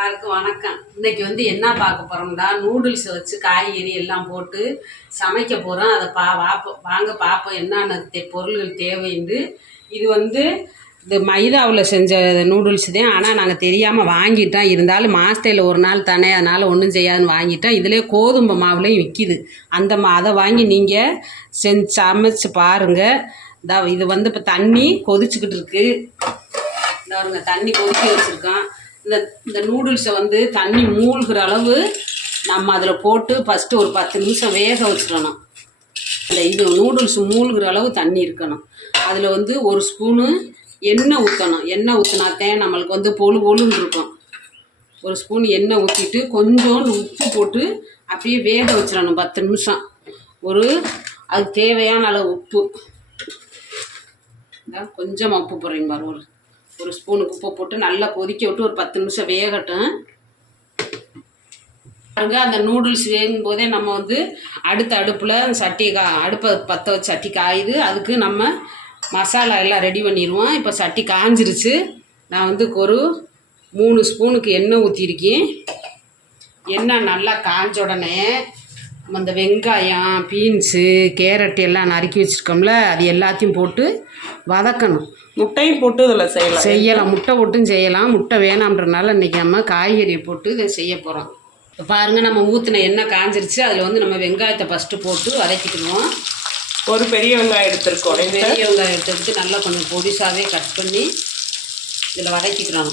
எல்லாருக்கும் வணக்கம். இன்னைக்கு வந்து என்ன பார்க்க போகிறோம்டா நூடுல்ஸ் வச்சு காய்கறி எல்லாம் போட்டு சமைக்க போகிறோம் அதை பா வாப்போம் வாங்க பார்ப்போம் என்னென்ன தே- பொருள்கள் தேவைன்னு. இது வந்து இது மைதாவில் செஞ்ச நூடுல்ஸ் தான். ஆனால் நாங்கள் தெரியாமல் வாங்கிட்டோம். இருந்தாலும் மாசத்தையில் ஒரு நாள் தானே. அதனால் ஒன்றும் செய்யாதுன்னு வாங்கிட்டோம். இதிலே கோதுமை மாவுலையும் விற்கிது அந்த மா அதை வாங்கி நீங்கள் செஞ்சு சமைச்சு பாருங்கள் இந்த இது வந்து இப்போ தண்ணி கொதிச்சுக்கிட்டு இருக்குது இந்த தண்ணி கொதிக்க வச்சுருக்கோம். இந்த இந்த நூடுல்ஸை வந்து தண்ணி மூழ்கிற அளவு நம்ம அதில் போட்டு ஃபஸ்ட்டு ஒரு பத்து நிமிஷம் வேக வச்சிடணும். இந்த இது நூடுல்ஸ் மூழ்கிற அளவு தண்ணி இருக்கணும். அதில் வந்து ஒரு ஸ்பூனு எண்ணெய் ஊற்றணும் எண்ணெய் ஊற்றினாத்தேன் நம்மளுக்கு வந்து பொழு பொழுன்னு இருக்கும். ஒரு ஸ்பூன் எண்ணெய் ஊற்றிட்டு கொஞ்சோண்டு உப்பு போட்டு அப்படியே வேக வச்சிடணும் பத்து நிமிஷம். ஒரு அது தேவையான அளவு உப்பு. கொஞ்சமாக உப்பு போடுறீங்க பாரு ஒரு ஒரு ஸ்பூனுக்கு உப்பு போட்டு நல்லா கொதிக்க விட்டு ஒரு பத்து நிமிஷம் வேகட்டும். பாருங்க அந்த நூடுல்ஸ் வேகும் போதே நம்ம வந்து அடுத்த அடுப்பில் சட்டி கா அடுப்பை பற்ற வச்சு சட்டி காயுது. அதுக்கு நம்ம மசாலா எல்லாம் ரெடி பண்ணிடுவோம். இப்போ சட்டி காஞ்சிருச்சு. நான் வந்து ஒரு மூணு ஸ்பூனுக்கு எண்ணெய் ஊற்றிருக்கேன் எண்ணெய் நல்லா காஞ்ச உடனே நம்ம இந்த வெங்காயம் பீன்ஸு கேரட் எல்லாம் நறுக்கி வச்சுருக்கோம்ல அது எல்லாத்தையும் போட்டு வதக்கணும். முட்டையும் போட்டு இதில் செய்யலாம். செய்யலாம். முட்டை போட்டும் செய்யலாம். முட்டை வேணாம்ன்றனால இன்றைக்கி நம்ம காய்கறியை போட்டு இதை செய்ய போகிறோம் இப்போ பாருங்கள் நம்ம ஊற்றின எண்ணெய் காஞ்சிருச்சு. அதில் வந்து நம்ம வெங்காயத்தை ஃபஸ்ட்டு போட்டு வதக்கிடுவோம் ஒரு பெரிய வெங்காயம் எடுத்திருக்கோம். பெரிய வெங்காயம் எடுத்து நல்லா கொஞ்சம் பொடிசாவே கட் பண்ணி இதில் வதக்கிக்கிறோம்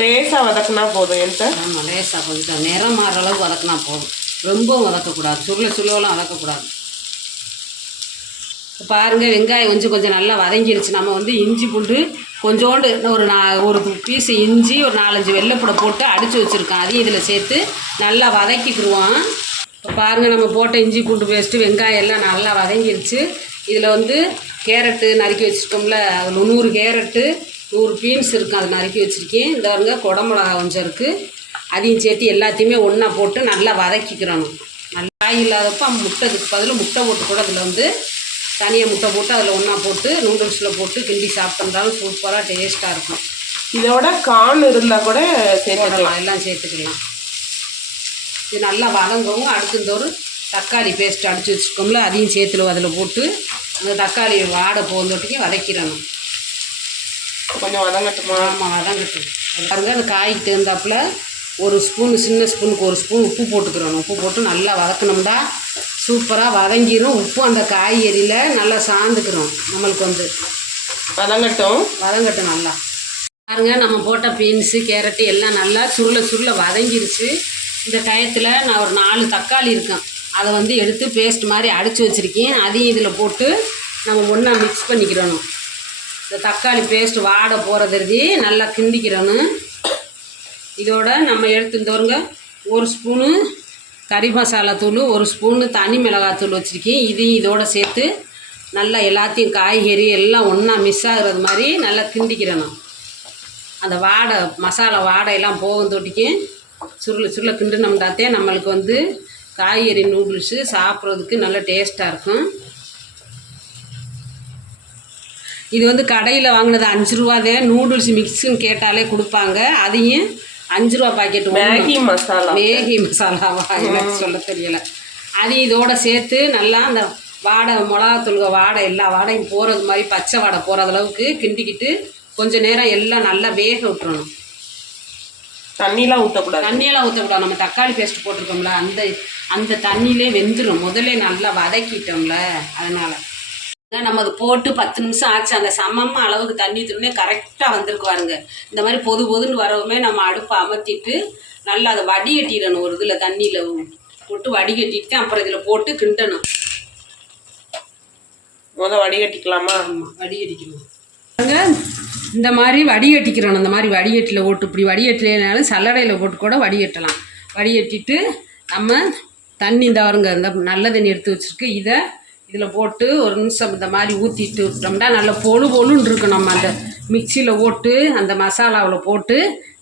லேசாக வதக்குனா போதும் என்கிட்ட? ஆமாம் லேசாக கொஞ்சம் நிறம் மாற அளவு வதக்கினா போதும். ரொம்பவும் வதக்கக்கூடாது. சுருள சுருளெல்லாம் வதக்கக்கூடாது. இப்போ பாருங்க வெங்காயம் கொஞ்சம் கொஞ்சம் நல்லா வதங்கிருச்சு. நம்ம வந்து இஞ்சி பூண்டு கொஞ்சோண்டு ஒரு நா ஒரு பீஸ் இஞ்சி ஒரு நாலஞ்சு வெள்ளைப்பூடை போட்டு அடித்து வச்சுருக்கோம் அதையும் இதில் சேர்த்து நல்லா வதக்கிக்கிடுவோம் இப்போ பாருங்கள் நம்ம போட்ட இஞ்சி பூண்டு பேஸ்ட்டு வெங்காயம் எல்லாம் நல்லா வதங்கிருச்சு. இதில் வந்து கேரட்டு நறுக்கி வச்சுட்டோம்ல அதில் நூறு கேரட்டு நூறு பீன்ஸ் இருக்கும் அது நறுக்கி வச்சுருக்கேன். இந்த பாருங்க குடமிளகா கொஞ்சம் இருக்குது அதையும் சேர்த்து எல்லாத்தையுமே ஒன்றா போட்டு நல்லா வதக்கிக்கிறணும். நல்லா காய் இல்லாதப்போ முட்டை இதுக்கு பதில் முட்டை போட்டு கூட அதில் வந்து தனியாக முட்டை போட்டு அதில் ஒன்றா போட்டு நூடுல்ஸில் போட்டு கிண்டி சாப்பிட்டோம்னாலும் சூப்பராக டேஸ்ட்டாக இருக்கும். இதோட கான் இருந்தால் கூட சேர்த்துக்கலாம். எல்லாம் சேர்த்துக்கலாம். இது நல்லா வதங்கவும் அடுத்து இந்த ஒரு தக்காளி பேஸ்ட் அடித்து வச்சுருக்கோம்ல அதையும் சேர்த்துல அதில் போட்டு அந்த தக்காளி வாடை போகிறதொட்டிக்கு வதக்கிடணும். கொஞ்சம் வதங்கட்டுமா ஆமாம் வதங்கட்டும் பாருங்க அந்த காய்க்கு தகுந்தாப்புல ஒரு ஸ்பூன் சின்ன ஸ்பூனுக்கு ஒரு ஸ்பூன் உப்பு போட்டுக்கிறோம் உப்பு போட்டு நல்லா வதக்கணும்டா சூப்பராக வதங்கிரும். உப்பு அந்த காய்கறியில் நல்லா சாந்துக்கிறோம் நம்மளுக்கு வந்து. வதங்கட்டும் வதங்கட்டும் நல்லா. பாருங்க நம்ம போட்ட பீன்ஸு கேரட்டு எல்லாம் நல்லா சுருள சுருள வதங்கிருச்சு. இந்த டயத்தில் நான் ஒரு நாலு தக்காளி இருக்கேன். அதை வந்து எடுத்து பேஸ்ட் மாதிரி அடித்து வச்சுருக்கேன். அதையும் இதில் போட்டு நம்ம ஒன்றா மிக்ஸ் பண்ணிக்கிறணும். இந்த தக்காளி பேஸ்ட் வாடை போகிறதுக்கு நல்லா கிண்டிக்கிறணும் இதோட நம்ம எடுத்து இந்த ஒரு ஸ்பூனு கறி மசாலா தூள் ஒரு ஸ்பூனு தனி மிளகாத்தூள் வச்சுருக்கேன். இதையும் இதோட சேர்த்து நல்லா எல்லாத்தையும் காய்கறி எல்லாம் ஒன்றா மிஸ் ஆகிறது மாதிரி நல்லா கிண்டிக்கிறணும் அந்த வாடை மசாலா வாடையெல்லாம் போகும் தொட்டிக்கு. சுருள சுருள கிண்டுனோம்டாத்தே நம்மளுக்கு வந்து காய்கறி நூடுல்ஸு சாப்பிட்றதுக்கு நல்லா டேஸ்ட்டாக இருக்கும். இது வந்து கடையில் வாங்கினது அஞ்சு ரூபாதே நூடுல்ஸ் மிக்ஸுன்னு கேட்டாலே கொடுப்பாங்க. அதையும் அஞ்சு ரூபா பாக்கெட் மேகி மசாலா. மேகி மசாலாவா எனக்கு சொல்ல தெரியல. அது இதோட சேர்த்து நல்லா அந்த வாடை மிளகாத்தூள் வாடை எல்லா வாடையும் போகிறது மாதிரி பச்சை வாடை போகிற அளவுக்கு கிண்டிக்கிட்டு கொஞ்ச நேரம் எல்லாம் நல்லா வேக விட்டுறணும். தண்ணிலாம் ஊற்றக்கூடாது தண்ணியெல்லாம் ஊற்றக்கூடாது நம்ம தக்காளி பேஸ்ட் போட்டிருக்கோம்ல அந்த அந்த தண்ணியிலே வெந்துடும் முதல்ல நல்லா வதக்கிட்டோம்ல அதனால். நம்ம அது போட்டு பத்து நிமிஷம் ஆச்சு அந்த சமமாக அளவுக்கு தண்ணி ஊற்றணுமே கரெக்டாக வந்திருக்கு பாருங்க. இந்த மாதிரி பொது பொதுன்னு வரவுமே நம்ம அடுப்பை அமர்த்திட்டு நல்லா அதை வடிகட்டிடணும் ஒரு இதில் தண்ணியில். போட்டு வடிகட்டிட்டு அப்புறம் இதில் போட்டு கிண்டணும். முத வடிகட்டிக்கலாமா? ஆமாம் வடிகட்டிக்கணும். இந்த மாதிரி வடிகட்டிக்கிறணும். இந்த மாதிரி வடிகட்டியில் போட்டு இப்படி வடிகட்டலைனாலும் சல்லடையில் போட்டு கூட வடிகட்டலாம். வடிகட்டிட்டு நம்ம தண்ணி இந்த வருங்க இந்த நல்ல தண்ணி எடுத்து வச்சுருக்கு. இதை இதில் போட்டு ஒரு நிமிஷம் இந்த மாதிரி ஊற்றிட்டு விட்டோம்னா நல்லா பொழு பொழுன்னு இருக்கும் நம்ம அந்த மிக்சியில் போட்டு அந்த மசாலாவில் போட்டு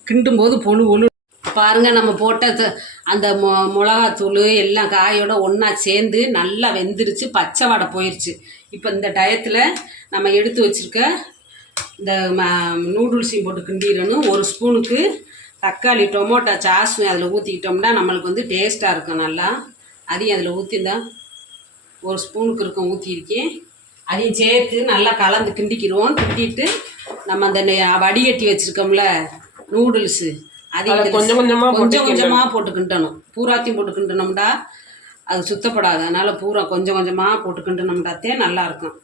கிண்டும்போது பொழு பொழு பாருங்கள் நம்ம போட்ட அந்த மொ மிளகாத்தூள் எல்லாம் காயோட ஒன்றா சேர்ந்து நல்லா வெந்துருச்சு பச்சை வடை போயிடுச்சு இப்போ இந்த டயத்தில் நம்ம எடுத்து வச்சுருக்க இந்த ம நூடுல்ஸையும் போட்டு கிண்டிடணும். ஒரு ஸ்பூனுக்கு தக்காளி டொமோட்டோ சாஸும் அதில் ஊற்றிக்கிட்டோம்னா நம்மளுக்கு வந்து டேஸ்ட்டாக இருக்கும் நல்லா. அதையும் அதில் ஊற்றி தான் ஒரு ஸ்பூனுக்கு இருக்கும் ஊற்றிருக்கேன் அதையும் சேர்த்து நல்லா கலந்து கிண்டிக்கிடுவோம் கிண்டிட்டு நம்ம அந்த வடிகட்டி வச்சுருக்கோம்ல நூடுல்ஸு. அதையும் கொஞ்சம் கொஞ்சமா போட்டு கொஞ்சம் கொஞ்சமாக போட்டு கிண்டணும். பூராத்தையும் போட்டு கிண்டணும்டா. அது சுத்தப்படாது. அதனால் பூரா கொஞ்சம் கொஞ்சமாக போட்டு கிண்டணும்டாத்தே நல்லாயிருக்கும்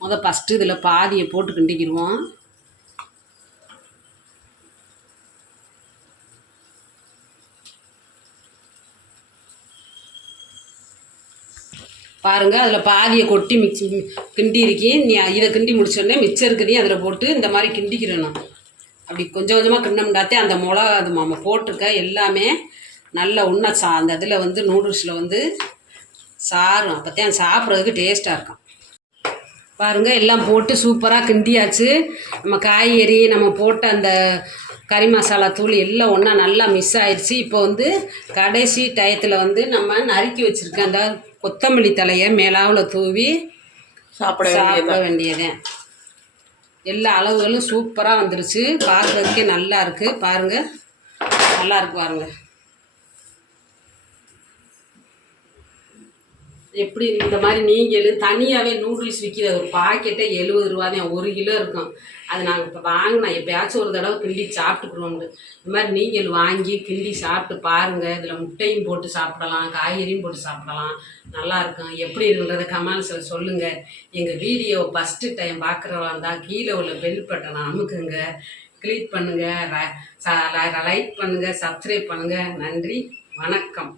முத ஃபஸ்ட்டு இதில் பாதியை போட்டு கிண்டிக்கிடுவோம் பாருங்கள் அதில் பாதியை கொட்டி மிக்ஸ் கிண்டி இருக்கேன். நீ இதை கிண்டி முடிச்சோடனே மிச்சம் இருக்கிறதையும் அதில் போட்டு இந்த மாதிரி கிண்டிக்கிறணும் அப்படி கொஞ்சம் கொஞ்சமாக கிண்ணம்டாத்தே அந்த மிளகா அது நம்ம போட்டிருக்க எல்லாமே நல்ல உண்ண சா அந்த இதில் வந்து நூடுல்ஸில் வந்து சாரும் அப்போத்தான் சாப்பிட்றதுக்கு டேஸ்ட்டாக இருக்கும். பாருங்க எல்லாம் போட்டு சூப்பராக கிண்டியாச்சு. நம்ம காய்கறி நம்ம போட்ட அந்த கறி மசாலா தூள் எல்லாம் ஒன்றா நல்லா மிஸ் ஆயிடுச்சு இப்போ வந்து கடைசி டயத்தில் வந்து நம்ம நறுக்கி வச்சுருக்க அந்த கொத்தமல்லி தலையை மேலாவில் தூவி சாப்பிட சாப்பிட வேண்டியது. எல்லா அளவுகளும் சூப்பராக வந்துருச்சு. பார்க்குறதுக்கே நல்லா இருக்குது பாருங்கள் நல்லா இருக்கு பாருங்க. எப்படி இந்த மாதிரி நீங்களும் தனியாகவே நூடுல்ஸ் விற்கிற ஒரு பாக்கெட்டே எழுபது ரூபா தான் ஒரு கிலோ இருக்கும். அது நாங்கள் இப்போ வாங்கினா எப்பயாச்சும் ஒரு தடவை கிண்டி சாப்பிட்டுக்குறோம் இந்த மாதிரி நீங்கள் வாங்கி கிண்டி சாப்பிட்டு பாருங்கள் இதில் முட்டையும் போட்டு சாப்பிடலாம் காய்கறியும் போட்டு சாப்பிடலாம். நல்லாயிருக்கும் எப்படி இருக்கிறத கமெண்ட்ஸில் சொல்லுங்கள் எங்கள் வீடியோ ஃபஸ்ட்டு டைம் பார்க்குறவா இருந்தால் கீழே உள்ள பெல் பட்டனை அமுக்குங்க. கிளிக் பண்ணுங்கள் லைக் பண்ணுங்கள் சப்ஸ்கிரைப் பண்ணுங்கள் நன்றி. வணக்கம்.